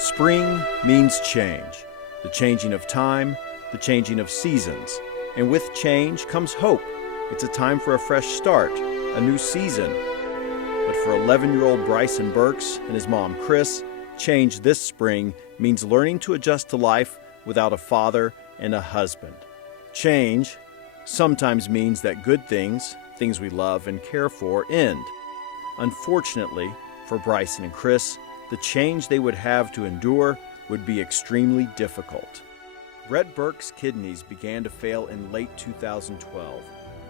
Spring means change, the changing of time, the changing of seasons. And with change comes hope. It's a time for a fresh start, a new season. But for 11-year-old Bryson Burks and his mom, Chris, change this spring means learning to adjust to life without a father and a husband. Change sometimes means that good things, things we love and care for, end. Unfortunately, for Bryson and Chris, the change they would have to endure would be extremely difficult. Brett Burks' kidneys began to fail in late 2012,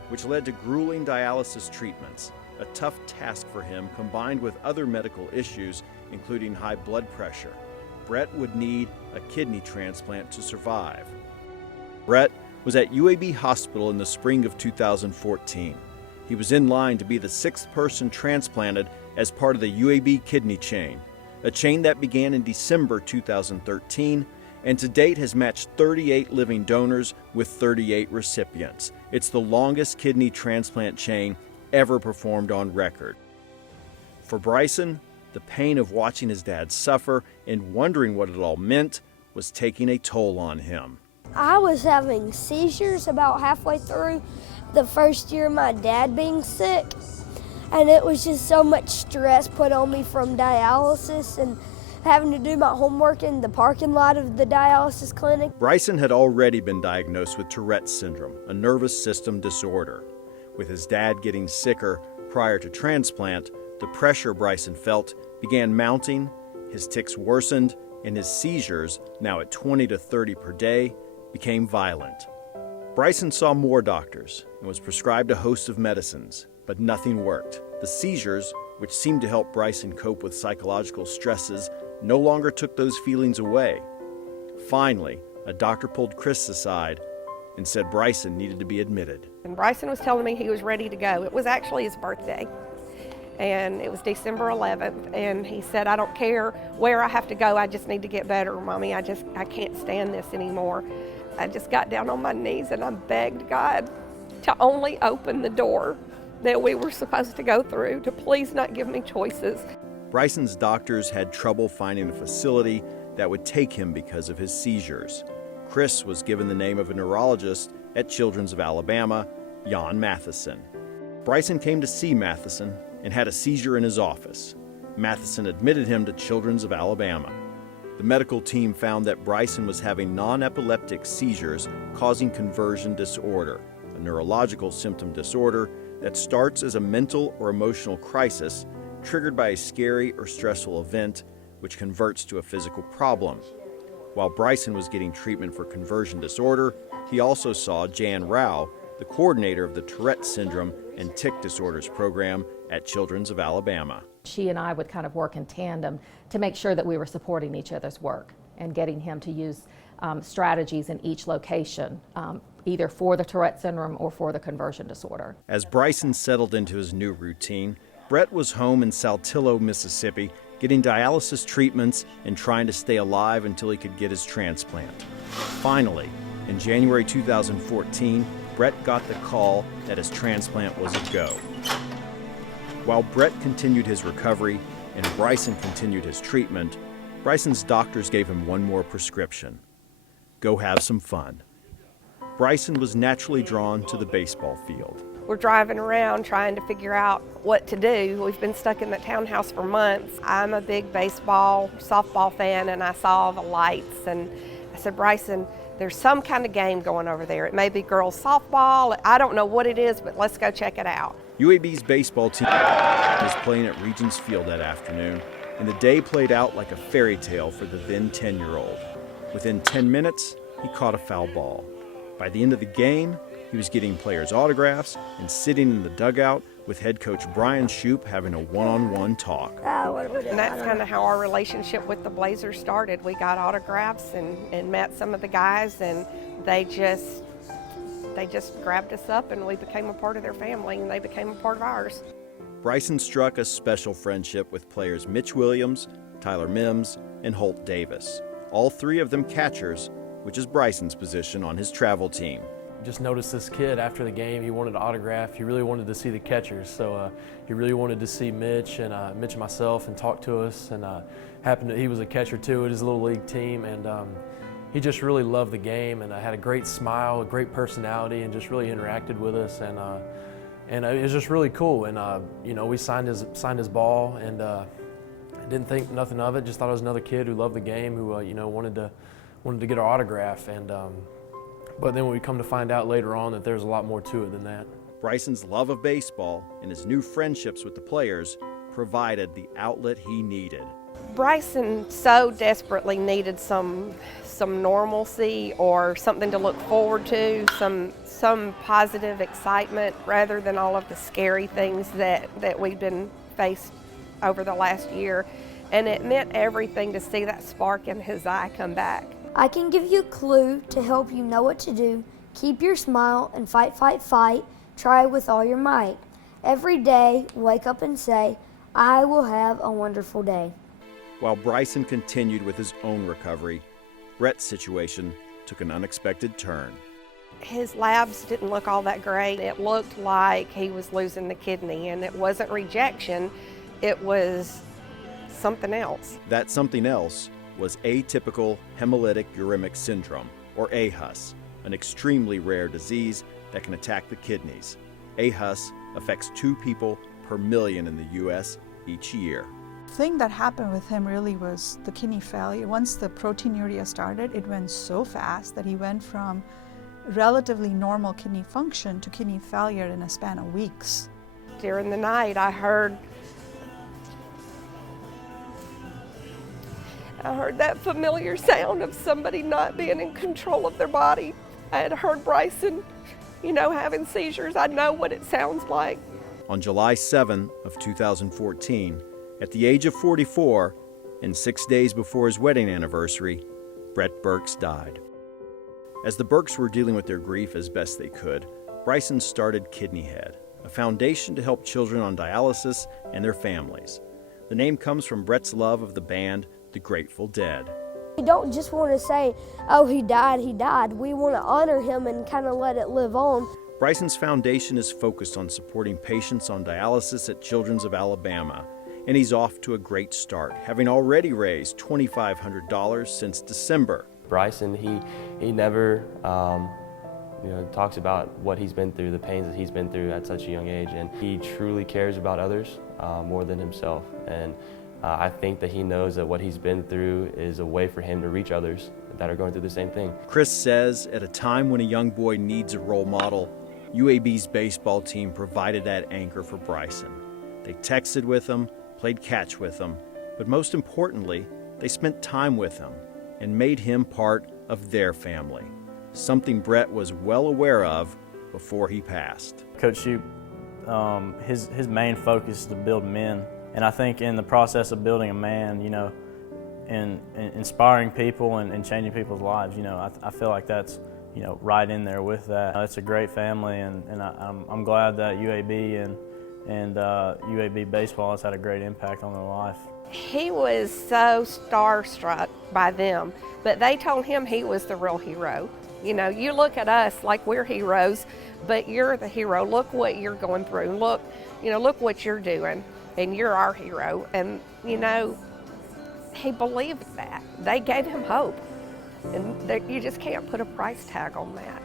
which led to grueling dialysis treatments, a tough task for him combined with other medical issues, including high blood pressure. Brett would need a kidney transplant to survive. Brett was at UAB Hospital in the spring of 2014. He was in line to be the 6th person transplanted as part of the UAB kidney chain, a chain that began in December 2013 and to date has matched 38 living donors with 38 recipients. It's the longest kidney transplant chain ever performed on record. For Bryson, the pain of watching his dad suffer and wondering what it all meant was taking a toll on him. I was having seizures about halfway through the first year of my dad being sick, and it was just so much stress put on me from dialysis and having to do my homework in the parking lot of the dialysis clinic. Bryson had already been diagnosed with Tourette syndrome, a nervous system disorder. With his dad getting sicker prior to transplant, the pressure Bryson felt began mounting, his tics worsened, and his seizures, now at 20 to 30 per day, became violent. Bryson saw more doctors and was prescribed a host of medicines, but nothing worked. The seizures, which seemed to help Bryson cope with psychological stresses, no longer took those feelings away. Finally, a doctor pulled Chris aside and said Bryson needed to be admitted. And Bryson was telling me he was ready to go. It was actually his birthday, and it was December 11th, and he said, I don't care where I have to go, I just need to get better, Mommy. I can't stand this anymore. I just got down on my knees and I begged God to only open the door that we were supposed to go through, to please not give me choices. Bryson's doctors had trouble finding a facility that would take him because of his seizures. Chris was given the name of a neurologist at Children's of Alabama, Jan Matheson. Bryson came to see Matheson and had a seizure in his office. Matheson admitted him to Children's of Alabama. The medical team found that Bryson was having non-epileptic seizures causing conversion disorder, a neurological symptom disorder that starts as a mental or emotional crisis triggered by a scary or stressful event which converts to a physical problem. While Bryson was getting treatment for conversion disorder, he also saw Jan Rowe, the coordinator of the Tourette syndrome and tic disorders program at Children's of Alabama. She and I would kind of work in tandem to make sure that we were supporting each other's work and getting him to use strategies in each location, either for the Tourette syndrome or for the conversion disorder. As Bryson settled into his new routine, Brett was home in Saltillo, Mississippi, getting dialysis treatments and trying to stay alive until he could get his transplant. Finally, in January 2014, Brett got the call that his transplant was a go. While Brett continued his recovery and Bryson continued his treatment, Bryson's doctors gave him one more prescription: go have some fun. Bryson was naturally drawn to the baseball field. We're driving around trying to figure out what to do. We've been stuck in that townhouse for months. I'm a big baseball, softball fan, and I saw the lights, and I said, Bryson, there's some kind of game going over there. It may be girls softball. I don't know what it is, but let's go check it out. UAB's baseball team was playing at Regents Field that afternoon, and the day played out like a fairy tale for the then 10-year-old. Within 10 minutes, he caught a foul ball. By the end of the game, he was getting players' autographs and sitting in the dugout with head coach Brian Shoup having a one-on-one talk. And that's kind of how our relationship with the Blazers started. We got autographs and met some of the guys, and they just grabbed us up, and we became a part of their family, and they became a part of ours. Bryson struck a special friendship with players Mitch Williams, Tyler Mims, and Holt Davis, all three of them catchers, which is Bryson's position on his travel team. Just noticed this kid after the game, he wanted an autograph. He really wanted to see the catchers, so he really wanted to see Mitch and myself and talk to us and he was a catcher too at his little league team, and he just really loved the game and had a great smile, a great personality, and just really interacted with us, and it was just really cool. And you know, we signed his ball, and didn't think nothing of it. Just thought it was another kid who loved the game, who you know, wanted to get our autograph. And but then we come to find out later on that there's a lot more to it than that. Bryson's love of baseball and his new friendships with the players provided the outlet he needed. Bryson so desperately needed some normalcy or something to look forward to, some positive excitement rather than all of the scary things that we've been faced over the last year. And it meant everything to see that spark in his eye come back. I can give you a clue to help you know what to do. Keep your smile and fight, fight, fight. Try with all your might. Every day, wake up and say, I will have a wonderful day. While Bryson continued with his own recovery, Brett's situation took an unexpected turn. His labs didn't look all that great. It looked like he was losing the kidney, and it wasn't rejection, it was something else. That something else was atypical hemolytic uremic syndrome, or AHUS, an extremely rare disease that can attack the kidneys. AHUS affects 2 people per million in the U.S. each year. The thing that happened with him really was the kidney failure. Once the proteinuria started, it went so fast that he went from relatively normal kidney function to kidney failure in a span of weeks. During the night, I heard that familiar sound of somebody not being in control of their body. I had heard Bryson, you know, having seizures. I know what it sounds like. On July 7 of 2014, at the age of 44, and 6 days before his wedding anniversary, Brett Burks died. As the Burks were dealing with their grief as best they could, Bryson started Kidney Head, a foundation to help children on dialysis and their families. The name comes from Brett's love of the band The Grateful Dead. We don't just want to say, oh, he died, he died. We want to honor him and kind of let it live on. Bryson's foundation is focused on supporting patients on dialysis at Children's of Alabama, and he's off to a great start, having already raised $2,500 since December. Bryson, he never talks about what he's been through, the pains that he's been through at such a young age, and he truly cares about others more than himself. And I think that he knows that what he's been through is a way for him to reach others that are going through the same thing. Chris says at a time when a young boy needs a role model, UAB's baseball team provided that anchor for Bryson. They texted with him, played catch with him, but most importantly, they spent time with him and made him part of their family, something Brett was well aware of before he passed. Coach Shoup, his main focus is to build men, and I think in the process of building a man, you know, and inspiring people and changing people's lives, you know, I feel like that's, you know, right in there with that. It's a great family, and I'm glad that UAB and UAB baseball has had a great impact on their life. He was so starstruck by them, but they told him he was the real hero. You know, you look at us like we're heroes, but you're the hero. Look what you're going through. Look what you're doing, and you're our hero. And, you know, he believed that. They gave him hope, and you just can't put a price tag on that.